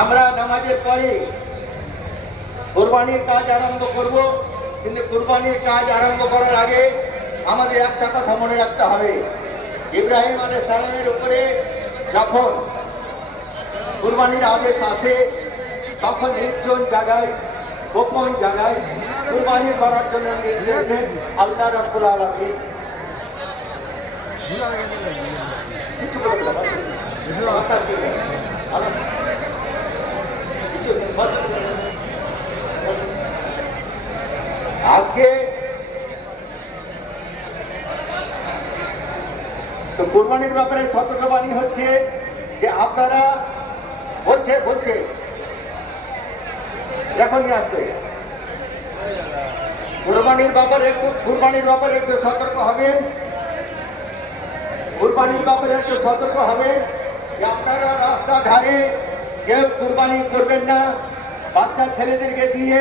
আমরা নামাজের পরে কুরবানির কাজ আরম্ভ করব, কিন্তু কুরবানির কাজ আরম্ভ করার আগে আমাদের একটা কথা মনে রাখতে হবে। ইব্রাহিম আলাইহিস সালামের উপরে যখন কুরবানির আদেশ আসে, তখন নির্জন জায়গায়, গোপন জায়গায় কুরবানি করার জন্য নির্দেশ দেন আল্লাহ রাব্বুল আলামিন। আজকে তো কুরবানির ব্যাপারে সতর্কবাণী হচ্ছে যে আপনারা বলছে এখনই আসছে কুরবানির ব্যাপারে একটু সতর্ক হবেন। কুরবানির ব্যাপারে একটু সতর্ক হবেন যে আপনারা রাস্তা ধারে কেউ কুরবানি করবেন না, বাচ্চা ছেলেদেরকে দিয়ে